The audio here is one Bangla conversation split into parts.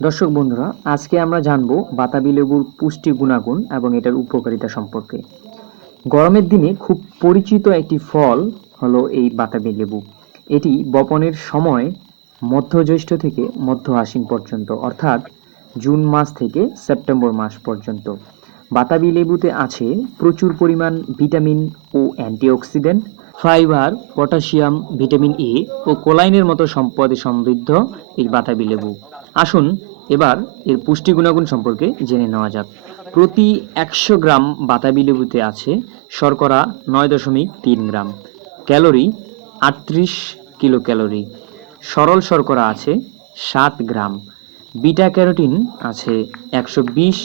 দর্শক বন্ধুরা, আজকে আমরা জানব বাতাবি লেবুর পুষ্টি গুণাগুণ এবং এটার উপকারিতা সম্পর্কে। গরমের দিনে খুব পরিচিত একটি ফল হলো এই বাতাবি লেবু। এটি বপনের সময় মধ্য জ্যৈষ্ঠ থেকে মধ্য আশ্বিন পর্যন্ত, অর্থাৎ জুন মাস থেকে সেপ্টেম্বর মাস পর্যন্ত। বাতাবি লেবুতে আছে প্রচুর পরিমাণ ভিটামিন ও antioxidant, fibre, potassium, vitamin A ও কোলাইনের মতো সম্পদে সমৃদ্ধ এই বাতাবি লেবু। আসুন এবার এর পুষ্টি গুণাগুণ সম্পর্কে জেনে নেওয়া যাক। প্রতি ১০০ গ্রাম বাতাবি লেবুতে আছে শর্করা ৯.৩ গ্রাম, ক্যালোরি ৩৮ কিলো ক্যালোরি, সরল শর্করা আছে ৭ গ্রাম, বিটা ক্যারোটিন আছে ১২০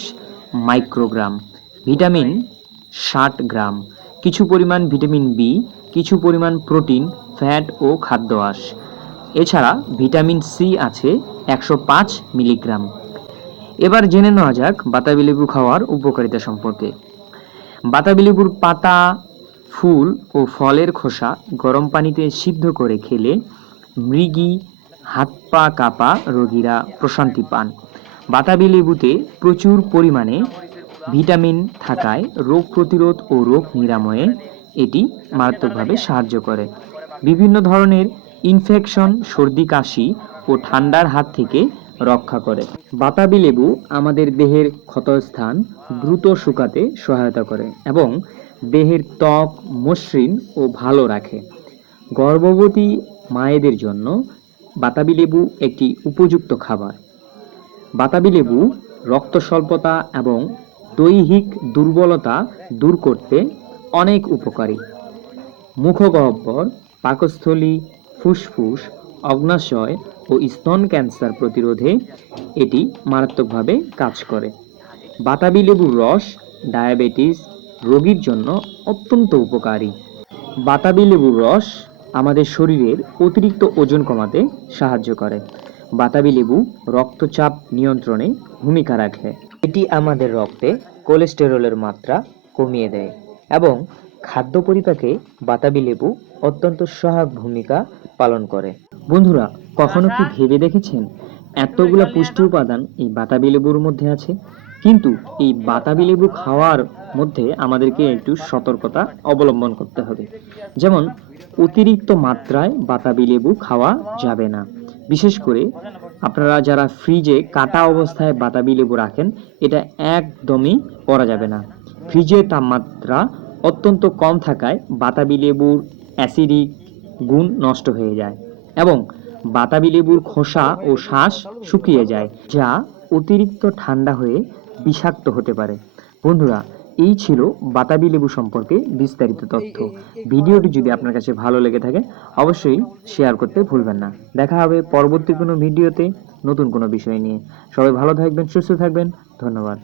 মাইক্রোগ্রাম, ভিটামিন ৬০ গ্রাম, কিছু পরিমাণ ভিটামিন বি, কিছু পরিমাণ প্রোটিন, ফ্যাট ও খাদ্য আঁশ। এছাড়া ভিটামিন সি আছে ১০৫ মিলিগ্রাম। এবার জেনে নেওয়া যাক বাতাবি লেবু খাওয়ার উপকারিতা সম্পর্কে। বাতাবি লেবুর পাতা, ফুল ও ফলের খোসা গরম পানিতে সিদ্ধ করে খেলে মৃগী, হাত পা কাঁপা রোগীরা প্রশান্তি পান। বাতাবি লেবুতে প্রচুর পরিমাণে ভিটামিন থাকায় রোগ প্রতিরোধ ও রোগ নিরাময়ে এটি মারাত্মকভাবে সাহায্য করে। বিভিন্ন ধরনের ইনফেকশন, সর্দি কাশি ও ঠান্ডার হাত থেকে রক্ষা করে। বাতাবি লেবু আমাদের দেহের ক্ষতস্থান দ্রুত শুকাতে সহায়তা করে এবং দেহের ত্বক মসৃণ ও ভালো রাখে। গর্ভবতী মায়েদের জন্য বাতাবি লেবু একটি উপযুক্ত খাবার। বাতাবি লেবু রক্ত স্বল্পতা এবং দৈহিক দুর্বলতা দূর করতে অনেক উপকারী। মুখগহ্বর, পাকস্থলী, ফুসফুস, অগ্ন্যাশয় ও স্তন ক্যান্সার প্রতিরোধে এটি মারাত্মকভাবে কাজ করে। বাতাবি লেবুর রস ডায়াবেটিস রোগীর জন্য অত্যন্ত উপকারী। বাতাবি লেবুর রস আমাদের শরীরের অতিরিক্ত ওজন কমাতে সাহায্য করে। বাতাবি লেবু রক্তচাপ নিয়ন্ত্রণে ভূমিকা রাখে। এটি আমাদের রক্তে কোলেস্টেরলের মাত্রা কমিয়ে দেয় এবং খাদ্য পরিপাকে বাতাবি লেবু অত্যন্ত সহায়ক ভূমিকা পালন করে। বন্ধুরা, কখনো কি ভেবে দেখেছেন এতগুলা পুষ্টি উপাদান এই বাতাবি লেবুর মধ্যে আছে? কিন্তু এই বাতাবি লেবু খাওয়ার মধ্যে আমাদেরকে একটু সতর্কতা অবলম্বন করতে হবে। যেমন অতিরিক্ত মাত্রায় বাতাবি লেবু খাওয়া যাবে না। বিশেষ করে আপনারা যারা ফ্রিজে কাটা অবস্থায় বাতাবি লেবু রাখেন, এটা একদমই করা যাবে না। ফ্রিজের তাপমাত্রা অত্যন্ত কম থাকায় বাতাবি লেবুর অ্যাসিডিক গুণ নষ্ট হয়ে যায় এবং বাতাবি লেবুর খোসা ও শ্বাস শুকিয়ে যায়, যা অতিরিক্ত ঠান্ডা হয়ে বিষাক্ত হতে পারে। বন্ধুরা, এই ছিল বাতাবি লেবু সম্পর্কে বিস্তারিত তথ্য। ভিডিওটি যদি আপনার কাছে ভালো লেগে থাকে অবশ্যই শেয়ার করতে ভুলবেন না। দেখা হবে পরবর্তী কোনো ভিডিওতে নতুন কোনো বিষয় নিয়ে। সবাই ভালো থাকবেন, সুস্থ থাকবেন। ধন্যবাদ।